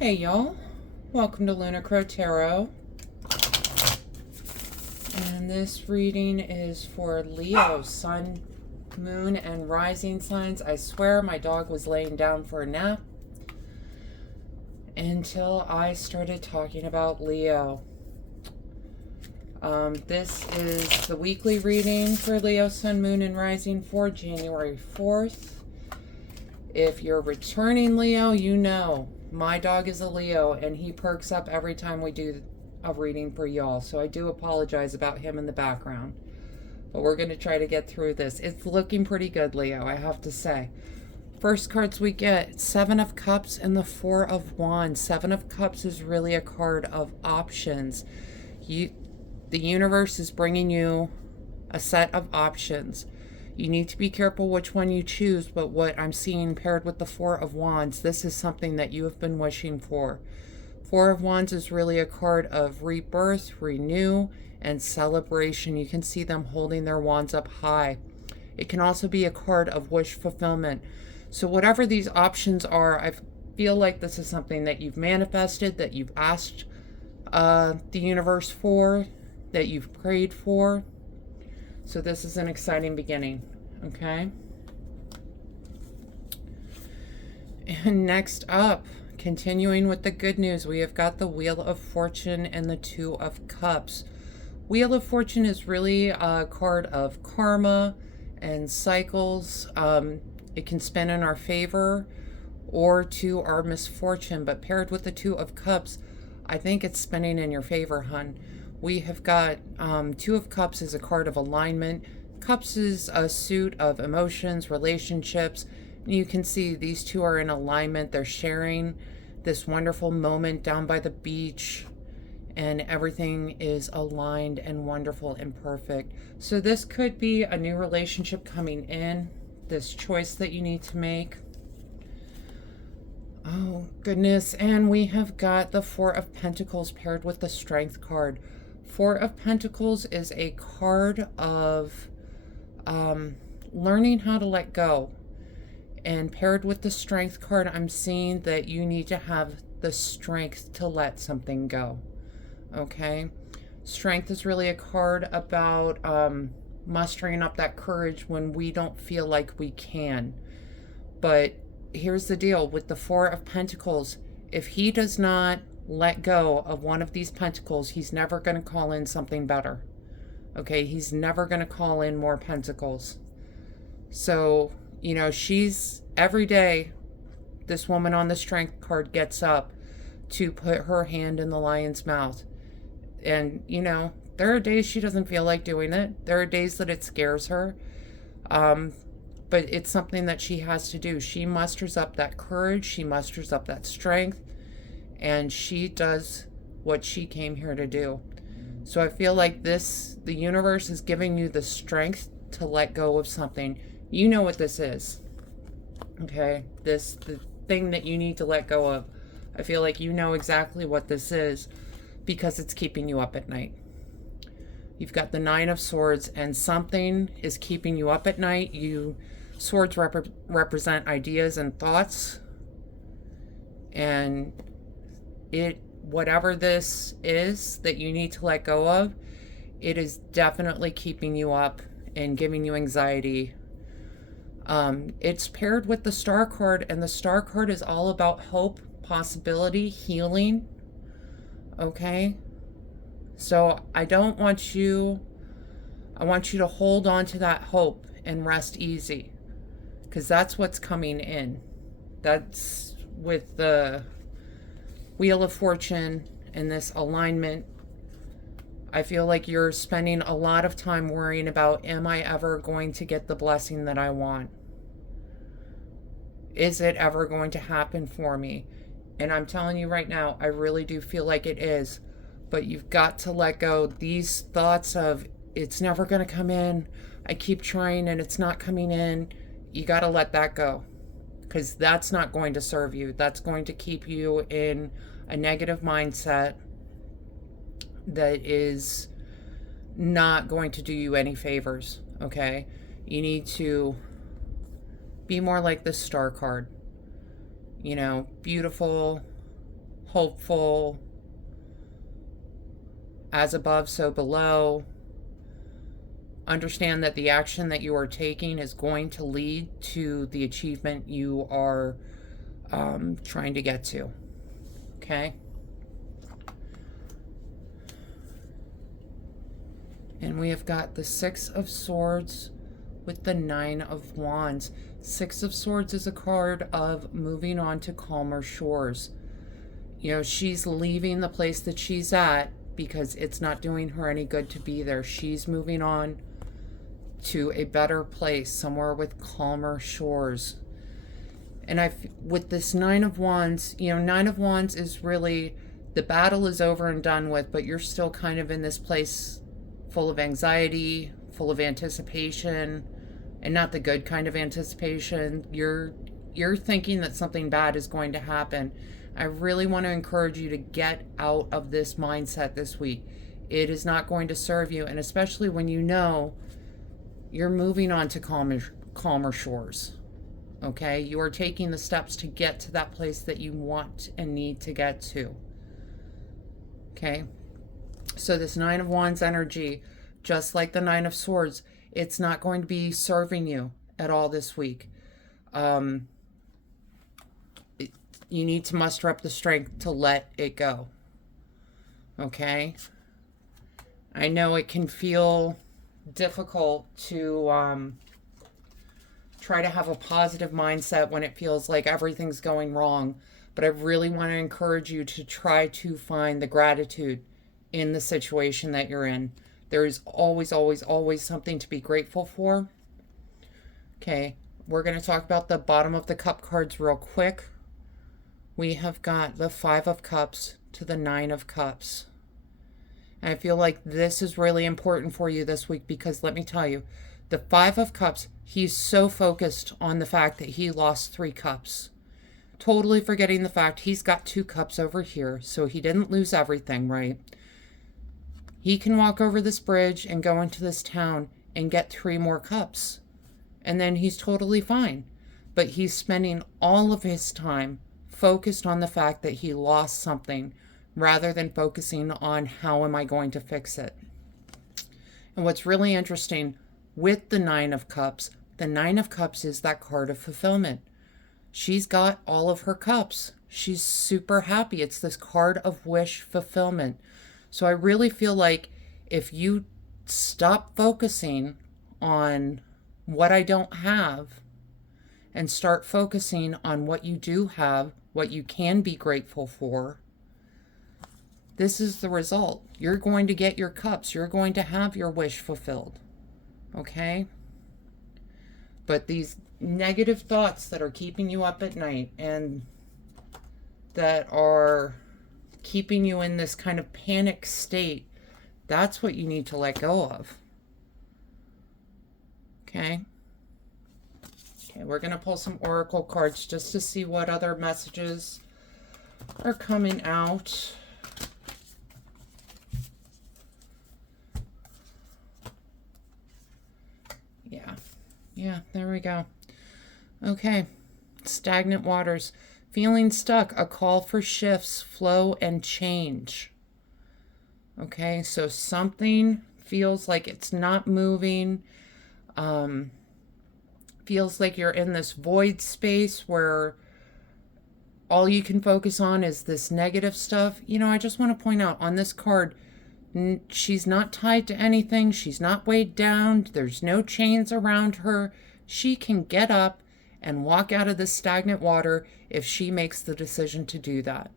Hey y'all, welcome to Lunar Tarot. And this reading is for Leo, Sun, Moon, and Rising signs. I swear my dog was laying down for a nap until I started talking about Leo. This is the weekly reading for Leo, Sun, Moon, and Rising for January 4th. If you're returning Leo, you know my dog is a Leo and he perks up every time we do a reading for y'all. So I do apologize about him in the background. But we're going to try to get through this. It's looking pretty good, Leo, I have to say. First cards we get, Seven of Cups and the Four of Wands. Seven of Cups is really a card of options. The universe is bringing you a set of options. You need to be careful which one you choose, but what I'm seeing paired with the Four of Wands, this is something that you have been wishing for. Four of Wands is really a card of rebirth, renew, and celebration. You can see them holding their wands up high. It can also be a card of wish fulfillment. So whatever these options are, I feel like this is something that you've manifested, that you've asked the universe for, that you've prayed for. So this is an exciting beginning, okay? And next up, continuing with the good news, we have got the Wheel of Fortune and the Two of Cups. Wheel of Fortune is really a card of karma and cycles. It can spin in our favor or to our misfortune, but paired with the Two of Cups, I think it's spinning in your favor, hun. We have got Two of Cups is a card of alignment. Cups is a suit of emotions, relationships. You can see these two are in alignment. They're sharing this wonderful moment down by the beach, and everything is aligned and wonderful and perfect. So this could be a new relationship coming in, this choice that you need to make. Oh, goodness. And we have got the Four of Pentacles paired with the Strength card. Four of Pentacles is a card of learning how to let go. And paired with the Strength card, I'm seeing that you need to have the strength to let something go. Okay? Strength is really a card about mustering up that courage when we don't feel like we can. But here's the deal with the Four of Pentacles. If he does not let go of one of these pentacles, he's never going to call in something better. Okay, he's never going to call in more pentacles. So, you know, she's every day, this woman on the Strength card gets up to put her hand in the lion's mouth. And, you know, there are days she doesn't feel like doing it. There are days that it scares her. But it's something that she has to do. She musters up that courage. She musters up that strength. And she does what she came here to do. So I feel like the universe is giving you the strength to let go of something. You know what this is. Okay? The thing that you need to let go of. I feel like you know exactly what this is because it's keeping you up at night. You've got the Nine of Swords and something is keeping you up at night. Swords represent ideas and thoughts. And whatever this is that you need to let go of, it is definitely keeping you up and giving you anxiety. It's paired with the Star card, and the Star card is all about hope, possibility, healing. Okay? So I want you to hold on to that hope and rest easy, because that's what's coming in. That's with the Wheel of Fortune and this alignment. I feel like you're spending a lot of time worrying about, am I ever going to get the blessing that I want? Is it ever going to happen for me? And I'm telling you right now, I really do feel like it is. But you've got to let go. These thoughts of, it's never going to come in. I keep trying and it's not coming in. You got to let that go. Because that's not going to serve you. That's going to keep you in a negative mindset that is not going to do you any favors, okay? You need to be more like the Star card. You know, beautiful, hopeful, as above, so below. Understand that the action that you are taking is going to lead to the achievement you are trying to get to. Okay? And we have got the Six of Swords with the Nine of Wands. Six of Swords is a card of moving on to calmer shores. You know, she's leaving the place that she's at because it's not doing her any good to be there. She's moving on to a better place, somewhere with calmer shores. And with this Nine of Wands, you know, Nine of Wands is really, the battle is over and done with, but you're still kind of in this place full of anxiety, full of anticipation, and not the good kind of anticipation. You're thinking that something bad is going to happen. I really want to encourage you to get out of this mindset this week. It is not going to serve you, and especially when you know you're moving on to calmer shores. Okay? You are taking the steps to get to that place that you want and need to get to. Okay? So this Nine of Wands energy, just like the Nine of Swords, it's not going to be serving you at all this week. You need to muster up the strength to let it go. Okay? I know it can feel difficult to try to have a positive mindset when it feels like everything's going wrong, but I really want to encourage you to try to find the gratitude in the situation that you're in. There is always, always, always something to be grateful for. Okay, we're going to talk about the bottom of the cup cards real quick. We have got the Five of Cups to the Nine of Cups. And I feel like this is really important for you this week because let me tell you, the Five of Cups, he's so focused on the fact that he lost 3 cups. Totally forgetting the fact he's got 2 cups over here, so he didn't lose everything, right? He can walk over this bridge and go into this town and get 3 more cups. And then he's totally fine. But he's spending all of his time focused on the fact that he lost something rather than focusing on how am I going to fix it. And what's really interesting with the Nine of Cups, the Nine of Cups is that card of fulfillment. She's got all of her cups. She's super happy. It's this card of wish fulfillment. So I really feel like if you stop focusing on what I don't have and start focusing on what you do have, what you can be grateful for, this is the result. You're going to get your cups. You're going to have your wish fulfilled. Okay? But these negative thoughts that are keeping you up at night and that are keeping you in this kind of panic state, that's what you need to let go of. Okay? Okay, we're going to pull some oracle cards just to see what other messages are coming out. Yeah, there we go. Okay, stagnant waters. Feeling stuck, a call for shifts, flow, and change. Okay, so something feels like it's not moving. Feels like you're in this void space where all you can focus on is this negative stuff. You know, I just want to point out on this card, she's not tied to anything. She's not weighed down. There's no chains around her. She can get up and walk out of this stagnant water if she makes the decision to do that.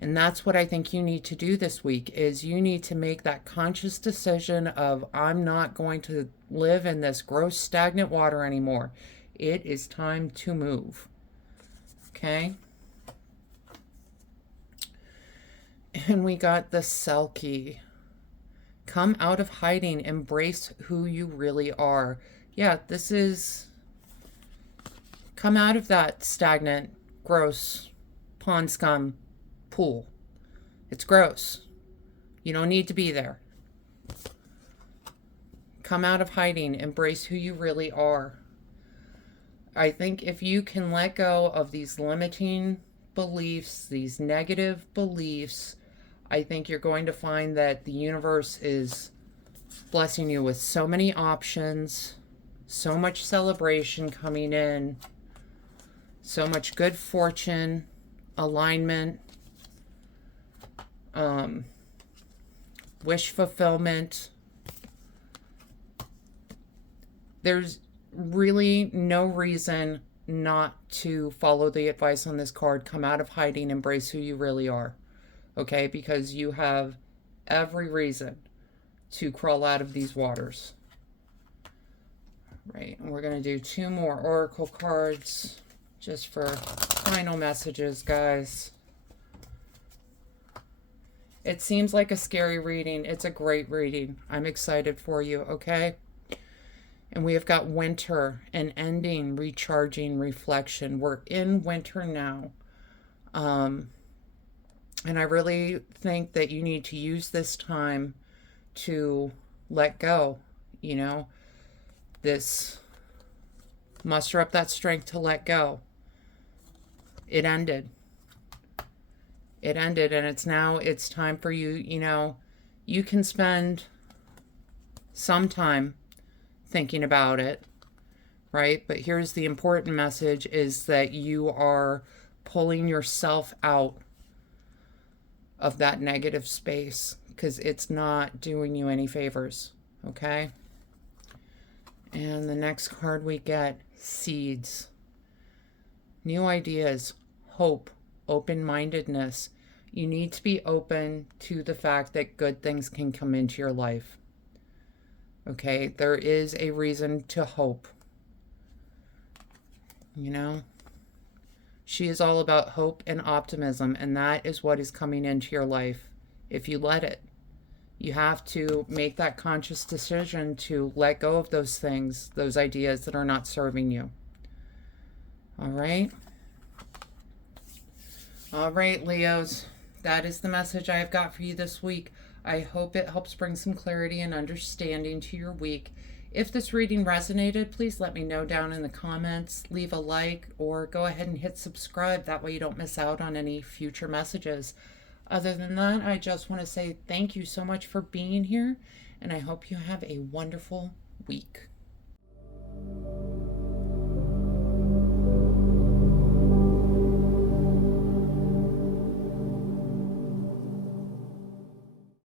And that's what I think you need to do this week, is you need to make that conscious decision of, I'm not going to live in this gross stagnant water anymore. It is time to move. Okay? And we got the Selkie. Come out of hiding. Embrace who you really are. Yeah, this is... Come out of that stagnant, gross, pond scum pool. It's gross. You don't need to be there. Come out of hiding. Embrace who you really are. I think if you can let go of these limiting beliefs, these negative beliefs, I think you're going to find that the universe is blessing you with so many options, so much celebration coming in, so much good fortune, alignment, wish fulfillment. There's really no reason not to follow the advice on this card. Come out of hiding, embrace who you really are. Okay? Because you have every reason to crawl out of these waters. Right, and we're going to do 2 more oracle cards just for final messages, guys. It seems like a scary reading. It's a great reading. I'm excited for you, okay? And we have got winter, an ending, recharging, reflection. We're in winter now. And I really think that you need to use this time to let go, you know? Muster up that strength to let go. It ended. It ended, and it's time for you, you know, you can spend some time thinking about it, right? But here's the important message is that you are pulling yourself out of that negative space because it's not doing you any favors, okay? And the next card we get, seeds. New ideas, hope, open-mindedness. You need to be open to the fact that good things can come into your life. Okay, there is a reason to hope. You know, she is all about hope and optimism, and that is what is coming into your life if you let it. You have to make that conscious decision to let go of those things, those ideas that are not serving you. All right? All right, Leos. That is the message I have got for you this week. I hope it helps bring some clarity and understanding to your week. If this reading resonated, please let me know down in the comments. Leave a like or go ahead and hit subscribe. That way you don't miss out on any future messages. Other than that, I just want to say thank you so much for being here, and I hope you have a wonderful week.